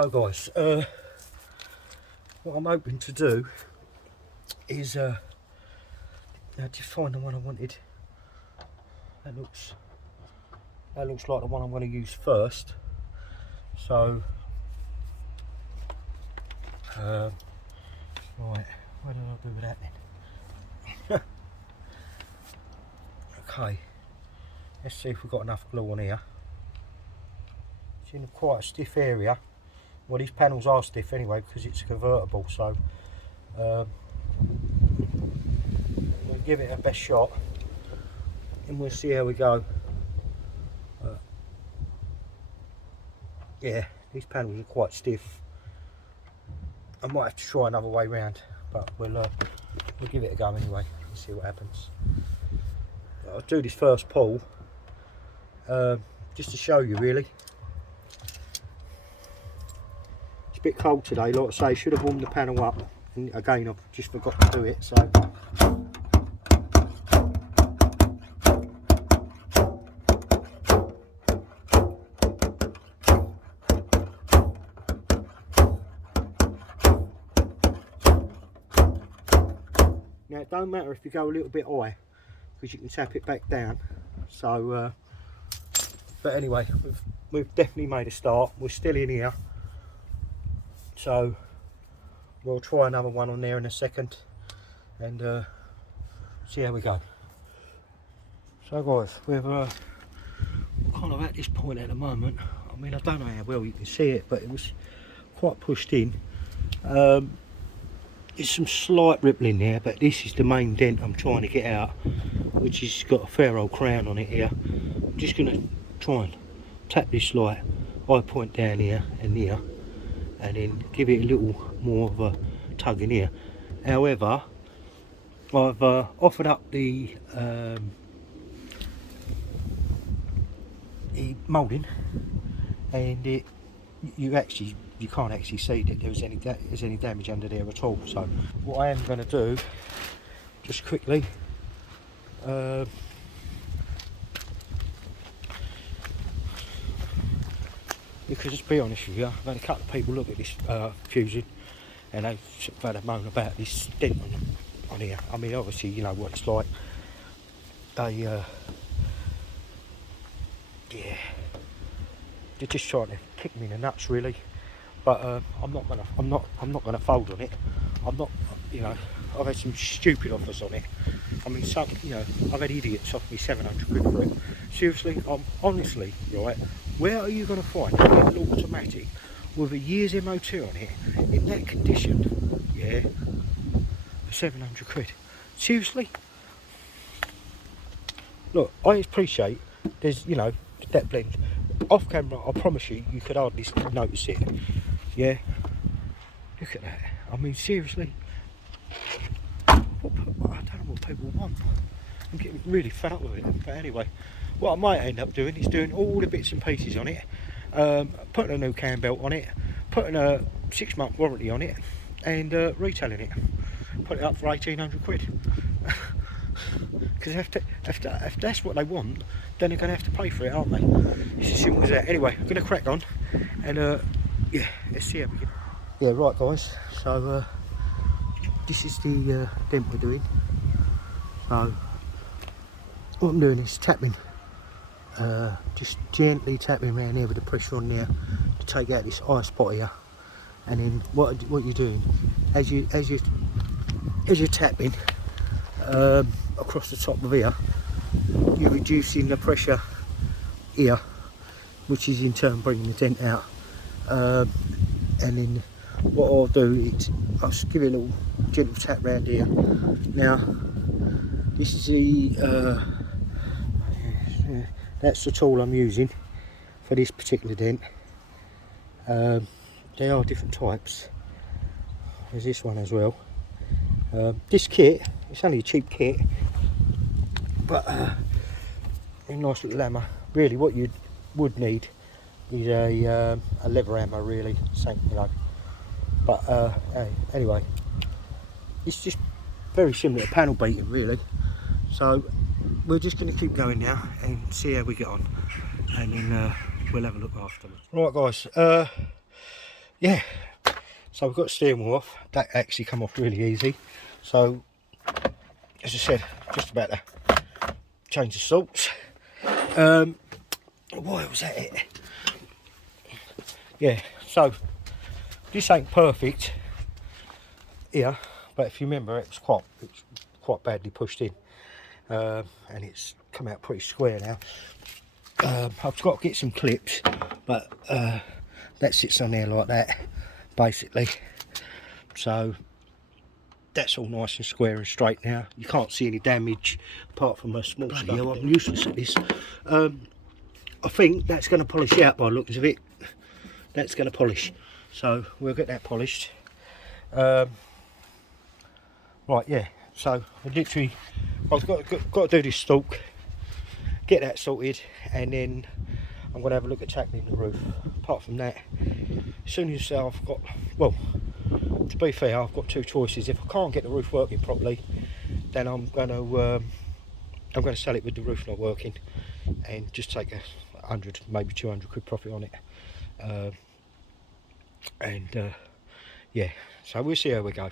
So guys, what I'm hoping to do is now just find the one I wanted. That looks like the one I'm going to use first. So right, what did I do with that then? Okay, let's see if we've got enough glue on here. It's in quite a stiff area. Well, these panels are stiff anyway because it's convertible, so we'll give it a best shot and we'll see how we go. Yeah, these panels are quite stiff. I might have to try another way round, but we'll give it a go anyway and see what happens. I'll do this first pull just to show you really. It's a bit cold today, like I say, should have warmed the panel up, and again I've just forgot to do it, so now it don't matter if you go a little bit high because you can tap it back down. So but anyway, we've definitely made a start. We're still in here, so we'll try another one on there in a second and see how we go. So guys, we're kind of at this point at the moment. I mean, I don't know how well you can see it, but it was quite pushed in. There's some slight rippling there, but this is the main dent I'm trying to get out, which has got a fair old crown on it here. I'm just going to try and tap this light high point down here and here, and then give it a little more of a tug in here. However, I've offered up the moulding, and you can't actually see that there's any damage under there at all. So what I am going to do, just quickly, because to be honest with you, I've had a couple of people look at this fusing and they've had a moan about this dent on here. I mean, obviously you know what it's like. They yeah, they're just trying to kick me in the nuts really. But I'm not gonna fold on it. I'm not, you know. I've had some stupid offers on it. I mean, some, you know, I've had idiots offer me 700 quid for it. Seriously, honestly, right? Where are you going to find a little automatic with a year's MOT on it in that condition? Yeah, for 700 quid. Seriously? Look, I appreciate there's, you know, that blend. Off camera, I promise you, you could hardly notice it. Yeah, look at that. I mean, seriously, I don't know what people want. I'm getting really fed up with it. But anyway, what I might end up doing is doing all the bits and pieces on it, putting a new cam belt on it, putting a 6-month warranty on it, and retailing it. Put it up for 1,800 quid. Because if that's what they want, then they're going to have to pay for it, aren't they? It's as simple as that. Anyway, I'm going to crack on, and yeah, let's see how we get. Yeah, right guys, so this is the dent we're doing. So what I'm doing is tapping, just gently tapping around here with the pressure on there to take out this eye spot here. And then what you're doing, as you're tapping across the top of here, you're reducing the pressure here, which is in turn bringing the dent out. And then what I'll do is I'll just give it a little gentle tap around here. Now this is the that's the tool I'm using for this particular dent. They are different types. There's this one as well. This kit, it's only a cheap kit, but a nice little hammer. Really, what you would need is a lever hammer, really, same, you know. But anyway, it's just very similar to panel beating, really. So we're just going to keep going now and see how we get on, and then we'll have a look afterwards. Right, guys. yeah, so we've got the steering wheel off. That actually come off really easy. So as I said, just about to change the salts. Why was that it? Yeah, so this ain't perfect here, but if you remember, it's quite badly pushed in, and it's come out pretty square now. I've got to get some clips, but that sits on there like that, basically. So that's all nice and square and straight now. You can't see any damage apart from a small stuff. Yeah, I'm useless at this. I think that's going to polish out by the looks of it. That's going to polish, so we'll get that polished. Right, yeah. So I've got to do this stalk, get that sorted, and then I'm going to have a look at tackling the roof. Apart from that, as soon as I've got, well, to be fair, I've got two choices. If I can't get the roof working properly, then I'm going to sell it with the roof not working, and just take 100, maybe 200 quid profit on it. Yeah, so we'll see how we go.